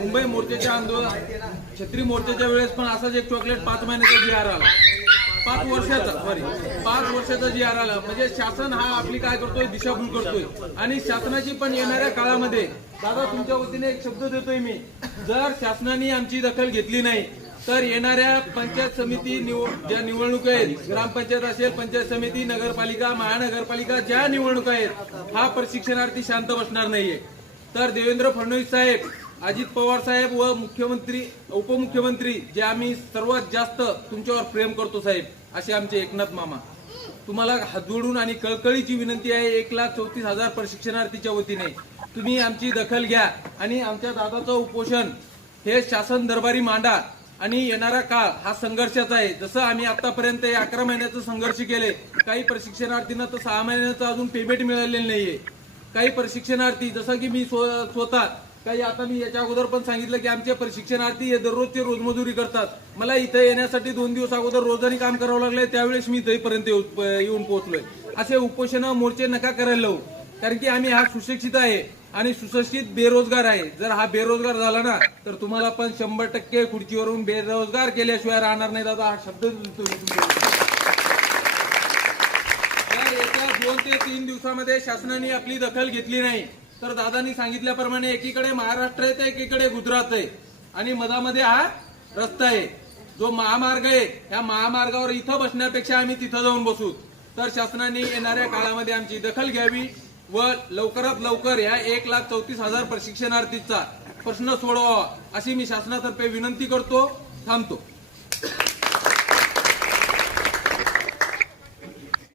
मुंबई मोर्चाच्या आंदोलन छत्री मोर्चाच्या वेळेस पण असाच एक चॉकलेट 5 महिन्याचा जी आर आला, 5 वर्षाचा जी आर आला. म्हणजे शासन हा आपली काय करतोय, दिशाभूल करतोय. आणि शासनाची पण येणाऱ्या काळामध्ये दादा तुमच्या वतीने एक शब्द देतोय मी, जर शासनाने आमची दखल घेतली नाही तर येणाऱ्या पंचायत समिती ज्या निवडणुका आहेत, ग्रामपंचायत असेल, पंचायत समिती, नगरपालिका, महानगरपालिका ज्या निवडणुका आहेत, हा प्रशिक्षणार्थी शांत बसणार नाहीये. तर देवेंद्र फडणवीस साहेब, अजित पवार साहेब व मुख्यमंत्री, उपमुख्यमंत्री जे आम्ही सर्वात जास्त तुमच्यावर प्रेम करतो साहेब, असे आमचे एकनाथ मामा, तुम्हाला हात जोडून आणि कळकळीची विनंती आहे, 1,34,000 प्रशिक्षणार्थीच्या वतीने तुम्ही आमची दखल घ्या आणि आमच्या दादाचं उपोषण हे शासन दरबारी मांडा. आणि येणारा काळ हा संघर्षाचा आहे. जसं आम्ही आतापर्यंत 11 महिन्याचं संघर्ष केले, काही प्रशिक्षणार्थींना तर 6 महिन्याचं अजून पेमेंट मिळालेलं नाहीये. काही प्रशिक्षणार्थी, जसं की मी स्वतः काही, आता मी याच्या अगोदर पण सांगितलं की आमचे प्रशिक्षणार्थी हे दररोजचे रोजमजुरी करतात. मला इथे येण्यासाठी 2 दिवस अगोदर रोजानी काम करावं लागलंय, त्यावेळेस मी इथेपर्यंत येऊन पोहोचलोय. असे उपोषण मोर्चे नका करायला लावू, कारण की आम्ही हा सुशिक्षित आहे आणि सुशिक्षित बेरोजगार आहे. जर हा बेरोजगार झाला ना तर तुम्हाला पण 100% खुर्चीवरून बेरोजगार केल्याशिवाय राहणार नाही. दादा हा शब्द येत्या 2 ते 3 दिवसामध्ये शासनाने आपली दखल घेतली नाही तर दादांनी सांगितल्याप्रमाणे एकीकडे महाराष्ट्र आहे तर एकीकडे गुजरात आहे आणि मधामध्ये हा रस्ता आहे, जो महामार्ग आहे. या महामार्गावर इथं बसण्यापेक्षा आम्ही तिथं जाऊन बसू. तर शासनाने येणाऱ्या काळामध्ये आमची दखल घ्यावी व लवकरात लवकर या 1,34,000 प्रशिक्षणार्थीचा प्रश्न सोडवावा अशी मी शासनातर्फे विनंती करतो. थांबतो.